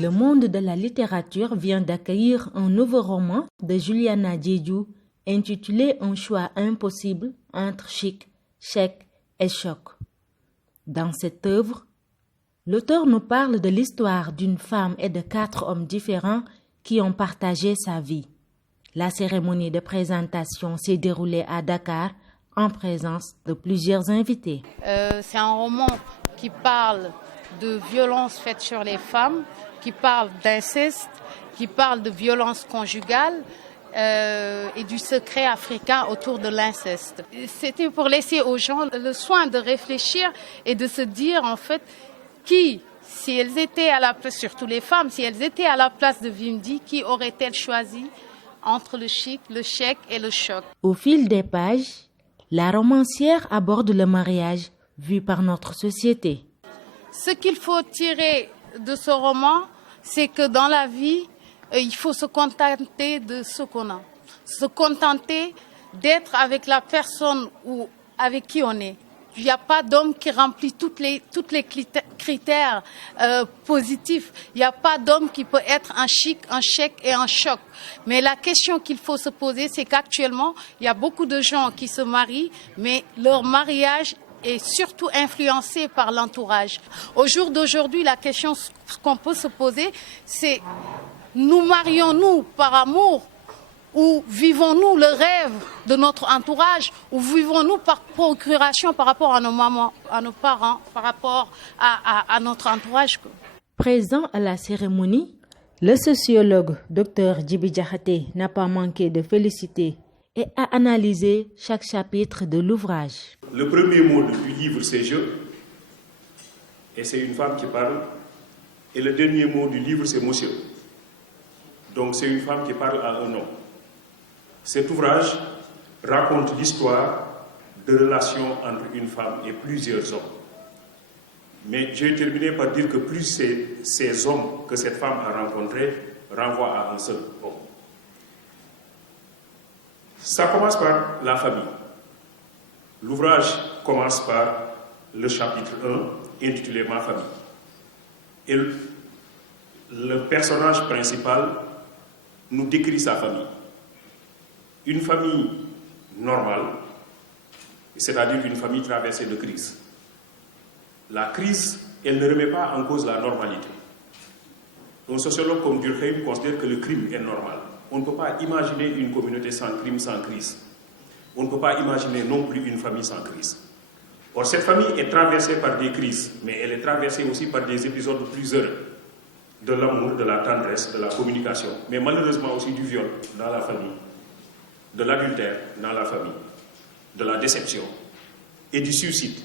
Le monde de la littérature vient d'accueillir un nouveau roman de Juliana Diédhiou intitulé Un choix impossible entre chic, chèque et choc. Dans cette œuvre, l'auteur nous parle de l'histoire d'une femme et de 4 hommes différents qui ont partagé sa vie. La cérémonie de présentation s'est déroulée à Dakar en présence de plusieurs invités. C'est un roman qui parle de violences faites sur les femmes, qui parle d'inceste, qui parle de violences conjugales et du secret africain autour de l'inceste. C'était pour laisser aux gens le soin de réfléchir et de se dire en fait si elles étaient à la place, surtout les femmes, si elles étaient à la place de Vimdi, qui aurait-elle choisi entre le chic, le chèque et le choc? Au fil des pages, la romancière aborde le mariage vu par notre société. Ce qu'il faut tirer de ce roman, c'est que dans la vie, il faut se contenter de ce qu'on a. Se contenter d'être avec la personne avec qui on est. Il n'y a pas d'homme qui remplit toutes les critères positifs. Il n'y a pas d'homme qui peut être un chic, un chèque et un choc. Mais la question qu'il faut se poser, c'est qu'actuellement, il y a beaucoup de gens qui se marient, mais leur mariage est surtout influencé par l'entourage. Au jour d'aujourd'hui, la question qu'on peut se poser, c'est nous marions-nous par amour ou vivons-nous le rêve de notre entourage ou vivons-nous par procuration par rapport à nos mamans, à nos parents, par rapport à notre entourage. Présent à la cérémonie, le sociologue Dr Djibi Diakhaté n'a pas manqué de féliciter et a analysé chaque chapitre de l'ouvrage. Le premier mot du livre, c'est « je », et c'est une femme qui parle. Et le dernier mot du livre, c'est « monsieur ». Donc c'est une femme qui parle à un homme. Cet ouvrage raconte l'histoire de relations entre une femme et plusieurs hommes. Mais je vais terminer par dire que plus ces hommes que cette femme a rencontrés renvoient à un seul homme. Ça commence par la famille. L'ouvrage commence par le chapitre 1, intitulé « Ma famille ». Et le personnage principal nous décrit sa famille. Une famille normale, c'est-à-dire une famille traversée de crise. La crise, elle ne remet pas en cause la normalité. Un sociologue comme Durkheim considère que le crime est normal. On ne peut pas imaginer une communauté sans crime, sans crise. On ne peut pas imaginer non plus une famille sans crise. Or, cette famille est traversée par des crises, mais elle est traversée aussi par des épisodes plus heureux. De l'amour, de la tendresse, de la communication, mais malheureusement aussi du viol dans la famille, de l'adultère dans la famille, de la déception et du suicide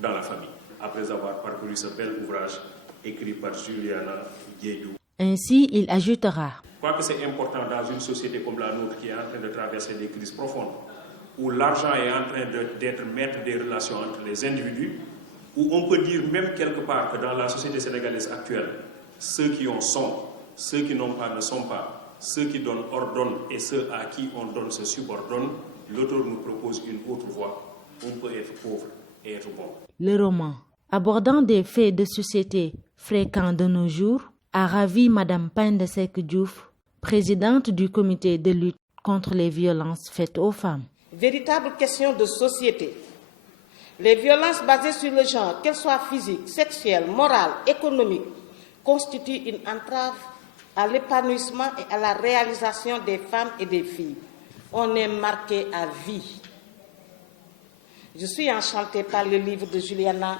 dans la famille, après avoir parcouru ce bel ouvrage écrit par Juliana Diédhiou. Ainsi, il ajoutera. Je crois que c'est important dans une société comme la nôtre qui est en train de traverser des crises profondes, où l'argent est en train d'être maître des relations entre les individus, où on peut dire même quelque part que dans la société sénégalaise actuelle, ceux qui ont sont, ceux qui n'ont pas ne sont pas, ceux qui donnent ordonnent et ceux à qui on donne se subordonnent. L'auteur nous propose une autre voie. On peut être pauvre et être bon. Le roman, abordant des faits de société fréquents de nos jours, a ravi Madame Penda Seck Diouf, présidente du comité de lutte contre les violences faites aux femmes. Véritable question de société. Les violences basées sur le genre, qu'elles soient physiques, sexuelles, morales, économiques, constituent une entrave à l'épanouissement et à la réalisation des femmes et des filles. On est marqué à vie. Je suis enchantée par le livre de Juliana,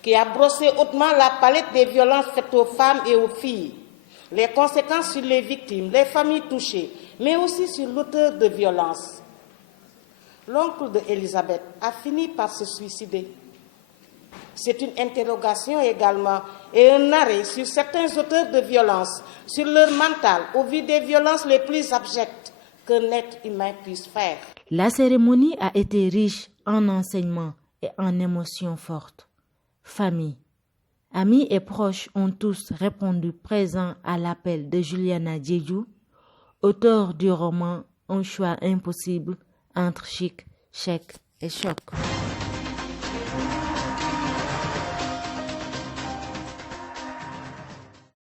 qui a brossé hautement la palette des violences faites aux femmes et aux filles, les conséquences sur les victimes, les familles touchées, mais aussi sur l'auteur de violences. L'oncle d'Elisabeth a fini par se suicider. C'est une interrogation également et un arrêt sur certains auteurs de violences, sur leur mental, au vu des violences les plus abjectes qu'un être humain puisse faire. La cérémonie a été riche en enseignements et en émotions fortes. Famille, amis et proches ont tous répondu présents à l'appel de Juliana Diédhiou, auteur du roman Un choix impossible entre chic, chèque et choc.